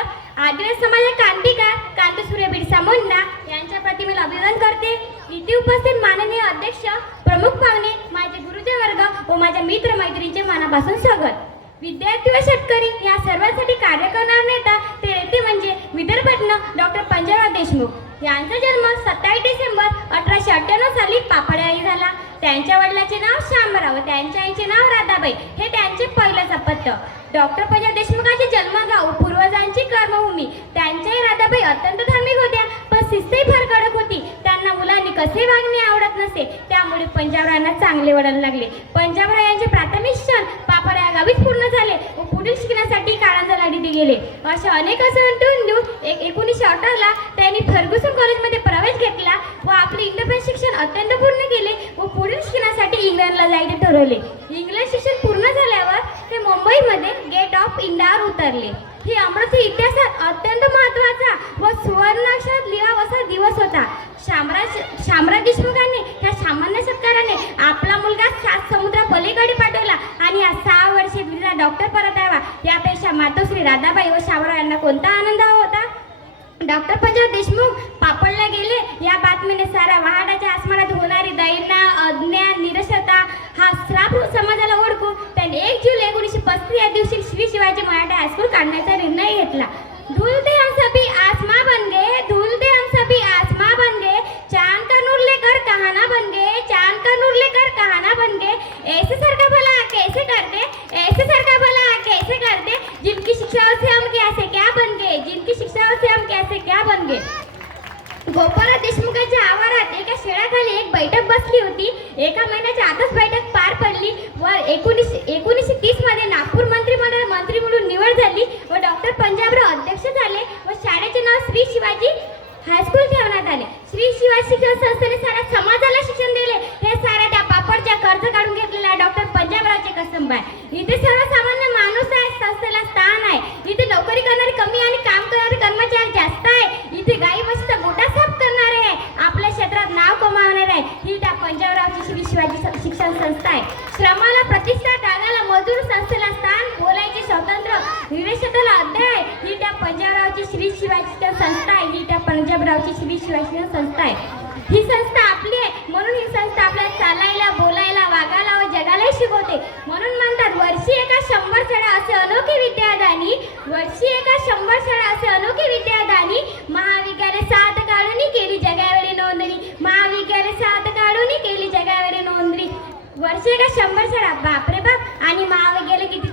आदिवासी समाज क्रांतिकार क्रांतीसूर्य बिरसा मुन्ना यांच्या प्रति मी अभिवादन करते. इथे उपस्थित माननीय अध्यक्ष प्रमुख पाहुणे माझे गुरुजे वर्ग व माझ्या मित्र मैत्रिणीचे मनापासून स्वागत. विद्यार्थी व शेतकरी या सर्वांसाठी कार्य करणार नेता ते येते म्हणजे विदर्भातनं डॉक्टर पंजाबराव देशमुख. यांचा जन्म सत्तावीस डिसेंबर अठराशे अठ्ठ्याण्णव साली पापड्याही झाला. त्यांच्या वडिलाचे नाव श्यामराव त्यांच्या आईचे नाव राधाबाई. हे त्यांचे पहिलं सपत्य डॉक्टर पंजाब देशमुखांचे जन्म कसे वागणे आवडत नसे त्यामुळे पंजाबरायांना चांगले वळण लागले. पंजाबरायांचे प्राथमिक शिक्षण पापड या गावीच पूर्ण झाले व पुढील शिक्षणासाठी काळांचा लाडीते गेले. असे अनेक असं देऊन एक एकोणीसशे अठराला त्यांनी फर्ग्युसन कॉलेजमध्ये प्रवेश घेतला व आपले इंग्रजी शिक्षण अत्यंत पूर्ण केले व पुढील शिक्षणासाठी इंग्लंडला जायचे ठरवले. इंग्लिश शिक्षण पूर्ण झाल्यावर ते मुंबईमध्ये गेट ऑफ इंडियावर उतरले. हे अमरावती इतिहासात अत्यंत महत्त्वाचा व सुवर्णाक्षरात लिहावा असा दिवस होता. शा शामराज देशमुखांनी ह्या सामान्य सत्काराने आपला मुलगा सात समुद्रा पलीकडे पाठवला. आणि या सहा वर्षे दिलेला डॉक्टर परत यावा यापेक्षा मातोश्री राधाबाई व शामराव यांना कोणता आनंद हवा होता? डॉक्टर पंजाब देशमुख पापडला गेले. या बातमीने साऱ्या वहाडाच्या आसमानात होणारी दैना अज्ञान निरशता हा श्राप समाजाला ओळखू. त्यांनी एक जुलै एकोणीसशे पस्तीस या दिवशी श्री शिवाजी मराठा हायस्कूल काढण्याचा निर्णय घेतला. धुलते हम सभी आसमा बन गए धुलते हम सभी आसमा बन गए चांद का नूर लेकर कहाना बन गए चांद का नूर लेकर कहाना बन गए ऐसे सरका भला कैसे करते ऐसे सरका भला कैसे करते जिनकी शिक्षाओं से हम कैसे क्या बन गए जिनकी शिक्षाओं से हम कैसे गोपाला देशमुखांच्या आवारात एका शेळाखाली एक बैठक बसली होती. एका महिन्याच्या आतच बैठक पार पडली. व एकोणीसशे एकोणीसशे तीसमध्ये नागपूर मंत्रिमंडळ मंत्री म्हणून निवड झाली व डॉक्टर पंजाबराव अध्यक्ष झाले व शाळेचे नाव श्री शिवाजी हायस्कूल ठेवण्यात आले. श्री शिवाजी शिक्षण संस्थेने साऱ्या समाजाला शिक्षण दिले. हे साऱ्या त्या पापडच्या कर्ज काढून घेतलेल्या डॉक्टर पंजाबरावचे कसंब आहे. इथे सर्वसामान्य माणूस आहे संस्थेला स्थान आहे. इथे नोकरी करणारे कमी आणि काम कर कर्मचारी जास्त आहे इथे गाई म्हशीचा गोटा साफ करणारे आहे आपल्या क्षेत्रात नाव कमावणारे आहे ही त्या पंजाबरावची श्री शिवाजी स- शिक्षण संस्था आहे. श्रमाला प्रतिष्ठा त्यागाला मजूर संस्थेला स्थान बोलायचे स्वतंत्र विवेचनाला अध्याय ही त्या पंजाबरावची श्री शिवाजी संस्था आहे. ही त्या पंजाबरावची श्री शिवाजी संस्था आहे. ही संस्था आपली आहे. म्हणून ही संस्था आपल्याला चालायला बोलायला वागायला व जगालाही शिकवते. म्हणून म्हणतात वर्षी एका शंभर चढा असे अनोखे विद्यादानी वर्षी एका शंभर दोनशे का शंभर सडा. बापरे बाप. आणि महाग गेले किती?